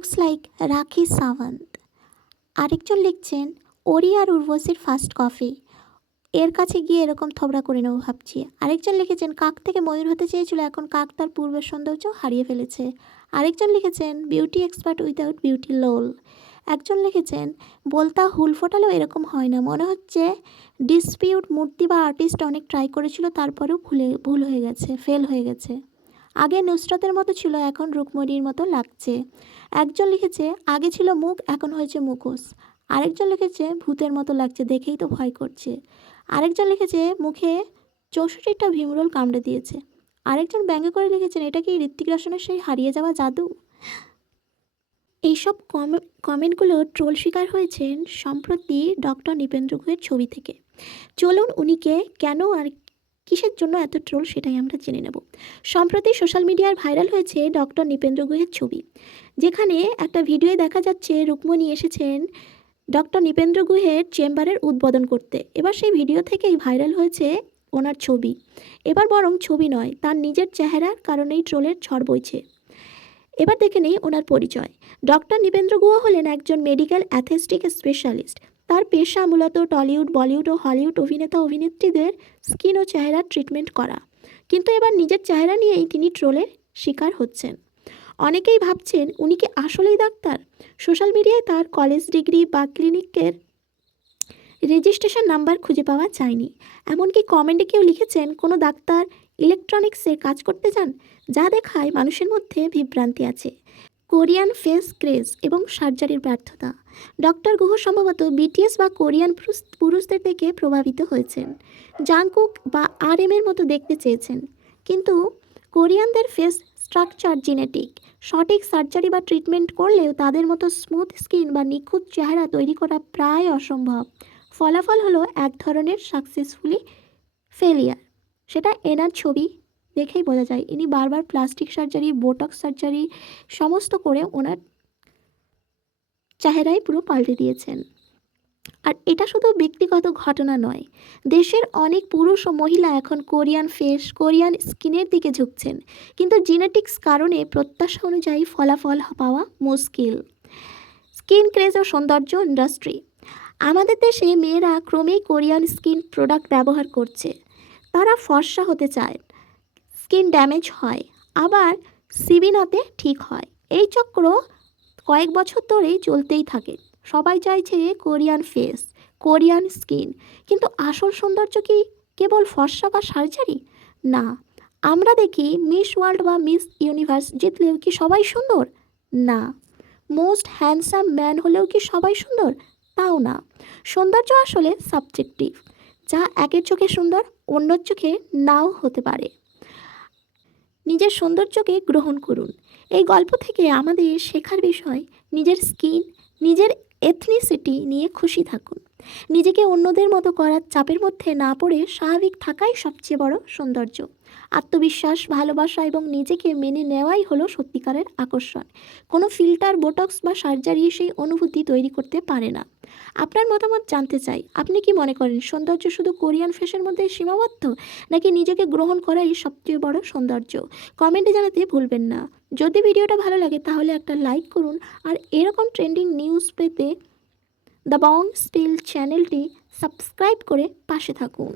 Looks like রাখি সাওয়ান্ত। আরেকজন লিখছেন ওরি আর উর্বশীর ফার্স্ট কফি, এর কাছে গিয়ে এরকম থবড়া করে নেবো ভাবছি। আরেকজন লিখেছেন কাক থেকে ময়ূর হতে চেয়েছিল, এখন কাক তার পূর্বের সৌন্দর্য হারিয়ে ফেলেছে। আরেকজন লিখেছেন বিউটি এক্সপার্ট উইদাউট বিউটি লোল। একজন লিখেছেন বলতা হুল ফোটালেও এরকম হয় না, মনে হচ্ছে ডিসপিউট মূর্তি বা আর্টিস্ট অনেক ট্রাই করেছিল, তারপরেও ভুল হয়ে গেছে, ফেল হয়ে গেছে। আগে নুসরাতের মতো ছিল, এখন রুকমণির মতো লাগছে। একজন লিখেছে আগে ছিল মুখ, এখন হয়েছে মুখোশ। আরেকজন লিখেছে ভূতের মতো লাগছে, দেখেই তো ভয় করছে। আরেকজন লিখেছে মুখে 64টা ভীমরোল কামড়ে দিয়েছে। আরেকজন ব্যঙ্গ করে লিখেছেন এটা কি ঋত্বিক রোশনের সেই হারিয়ে যাওয়া জাদু। এইসব কমেন্টগুলো ট্রোল শিকার হয়েছেন সম্প্রতি ডক্টর নৃপেন্দ্র গুহের ছবি থেকে। চলুন উনিকে কেন আর কিসের জন্য এত ট্রোল সেটাই আমরা জেনে নেব। সম্প্রতি সোশ্যাল মিডিয়ায় ভাইরাল হয়েছে ডক্টর নৃপেন্দ্র গুহের ছবি, যেখানে একটা ভিডিওয়ে দেখা যাচ্ছে রুকমণি এসেছেন ডক্টর নৃপেন্দ্র গুহের চেম্বারের উদ্বোধন করতে। এবার সেই ভিডিও থেকেই ভাইরাল হয়েছে ওনার ছবি। এবার বরং ছবি নয়, তার নিজের চেহারার কারণেই ট্রোলের ঝড় বইছে। এবার দেখে নেই ওনার পরিচয়। ডক্টর নৃপেন্দ্র গুহ হলেন একজন মেডিকেল অ্যাথেস্টিক স্পেশালিস্ট। তার পেশা মূলত টলিউড, বলিউড ও হলিউড অভিনেতা অভিনেত্রীদের স্কিন ও চেহারার ট্রিটমেন্ট করা। কিন্তু এবার নিজের চেহারা নিয়েই তিনি ট্রোলের শিকার হচ্ছেন। অনেকেই ভাবছেন উনি কি আসলেই ডাক্তার। সোশ্যাল মিডিয়ায় তার কলেজ ডিগ্রি বা ক্লিনিকের রেজিস্ট্রেশন নাম্বার খুঁজে পাওয়া যায়নি। এমনকি কমেন্টে কেউ লিখেছেন কোনো ডাক্তার ইলেকট্রনিক্সে কাজ করতে চান, যা দেখায় মানুষের মধ্যে বিভ্রান্তি আছে। কোরিয়ান ফেস ক্রেজ এবং সার্জারির ব্যর্থতা। ডক্টর গুহ সম্ভবত বিটিএস বা কোরিয়ান পুরুষদের থেকে প্রভাবিত হয়েছেন। জাংকুক বা আরএমের মতো দেখতে চেয়েছেন, কিন্তু কোরিয়ানদের ফেস স্ট্রাকচার জেনেটিক। সঠিক সার্জারি বা ট্রিটমেন্ট করলেও তাদের মতো স্মুথ স্কিন বা নিখুঁত চেহারা তৈরি করা প্রায় অসম্ভব। ফলাফল হলো এক ধরনের সাকসেসফুলি ফেলিয়ার। সেটা এনার ছবি দেখেই বোঝা যায়। ইনি বারবার প্লাস্টিক সার্জারি, বোটক্স সার্জারি সমস্ত করে ওনার চেহারাই পুরো পাল্টে দিয়েছেন। আর এটা শুধু ব্যক্তিগত ঘটনা নয়, দেশের অনেক পুরুষ ও মহিলা এখন কোরিয়ান ফেস, কোরিয়ান স্কিনের দিকে ঝুঁকছেন, কিন্তু জেনেটিক্স কারণে প্রত্যাশা অনুযায়ী ফলাফল পাওয়া মুশকিল। স্কিন ক্রেজ ও সৌন্দর্য ইন্ডাস্ট্রি। আমাদের দেশে মেয়েরা ক্রমেই কোরিয়ান স্কিন প্রোডাক্ট ব্যবহার করছে। তারা ফর্সা হতে চায়, স্কিন ড্যামেজ হয়, আবার সিবিনাতে ঠিক হয়। এই চক্র কয়েক বছর ধরেই চলতেই থাকে। সবাই চাইছে কোরিয়ান ফেস, কোরিয়ান স্কিন, কিন্তু আসল সৌন্দর্য কি কেবল ফর্সা বা সার্জারি? না। আমরা দেখি মিস ওয়ার্ল্ড বা মিস ইউনিভার্স জিতলেও কি সবাই সুন্দর? না। মোস্ট হ্যান্ডসাম ম্যান হলেও কি সবাই সুন্দর? তাও না। সৌন্দর্য আসলে সাবজেক্টিভ, যা একের চোখে সুন্দর অন্যর চোখে নাও হতে পারে। নিজের সৌন্দর্যকে গ্রহণ করুন। এই গল্প থেকে আমাদের শেখার বিষয় নিজের স্কিন, নিজের এথনিসিটি নিয়ে খুশি থাকুন। নিজেকে অন্যদের মতো করার চাপের মধ্যে না পড়ে স্বাভাবিক থাকাই সবচেয়ে বড় সৌন্দর্য। আত্মবিশ্বাস, ভালোবাসা এবং নিজেকে মেনে নেওয়াই হলো সত্যিকারের আকর্ষণ। কোনো ফিল্টার, বোটক্স বা সার্জারি সেই অনুভূতি তৈরি করতে পারে না। আপনার মতামত জানতে চাই, আপনি কি মনে করেন সৌন্দর্য শুধু কোরিয়ান ফ্যাশনের মধ্যে সীমাবদ্ধ, নাকি নিজেকে গ্রহণ করাই সবচেয়ে বড় সৌন্দর্য? কমেন্টে জানাতে ভুলবেন না। যদি ভিডিওটা ভালো লাগে তাহলে একটা লাইক করুন, আর এরকম ট্রেন্ডিং নিউজ পেতে দ্য বং স্টিল চ্যানেলটি সাবস্ক্রাইব করে পাশে থাকুন।